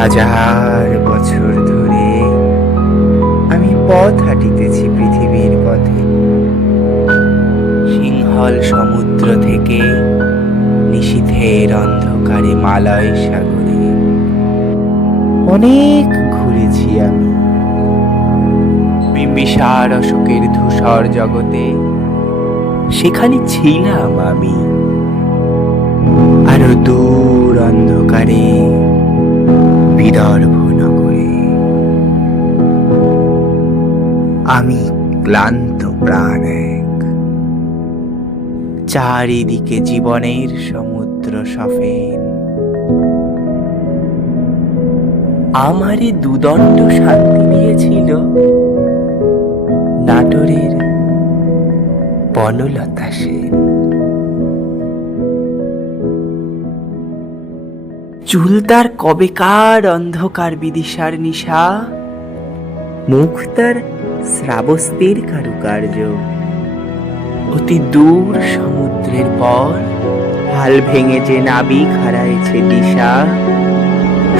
হাজার বছর ধরে আমি পথ হাঁটিতেছি পৃথিবীর পথে, সিংহল সমুদ্র থেকে নিশীথের অন্ধকারে মালয় সাগরে। অনেক ঘুরেছি আমি বিম্বিসার অশোকের ধূসর জগতে, সেখানে ছিলাম আমি। আরো দূর অন্ধকারে বিদর্ভ নগরে আমি ক্লান্ত প্রাণ এক, চারিদিকে জীবনের সমুদ্র সফেন। আমারে দুদণ্ড শান্তি দিয়েছিল নাটোরের বনলতা সেন। চুল তার কবেকার অন্ধকার বিদিশার নিশা, মুখ তার শ্রাবস্তির কারুকার্য। অতি দূর সমুদ্রের পর হাল ভেঙে যে নাবিক হারাইছে দিশা,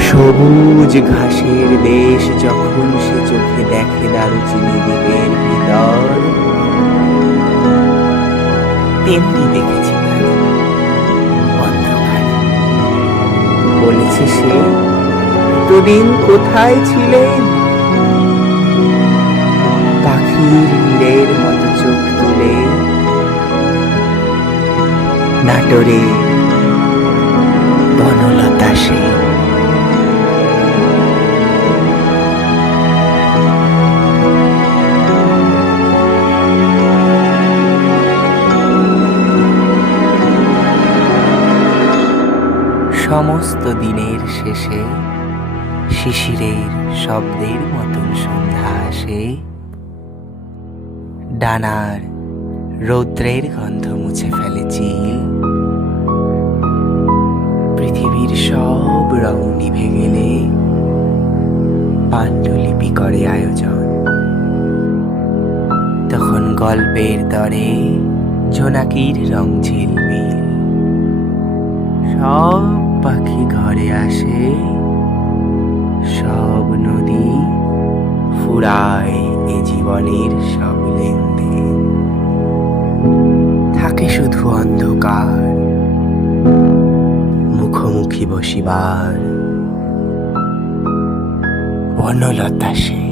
সবুজ ঘাসের দেশ যখন সে চোখে দেখে দারুচিনি দ্বীপের ভিতর, তেমনি দেখেছি তাকে অন্ধকারে। বলেছে সে, এতদিন কোথায় ছিলেন? পাখির নীড়ের মতো চোখ তুলে নাটোরে বনলতা সেন। সমস্ত দিনের শেষে শিশিরের শব্দের মতন সন্ধ্যা আসে, ডানার রৌদ্রের গন্ধ মুছে ফেলে চিল। পৃথিবীর সব রং নিভে গেলে পাণ্ডুলিপি করে আয়োজন। তখন গল্পের দরে জোনাকির রং ঝিলমিল, সব পাখি ঘরে আসে, সব নদী ফুরায় এ জীবনের সব লেনদেন। থাকে শুধু অন্ধকার, মুখোমুখি বসিবার বনলতা সেন।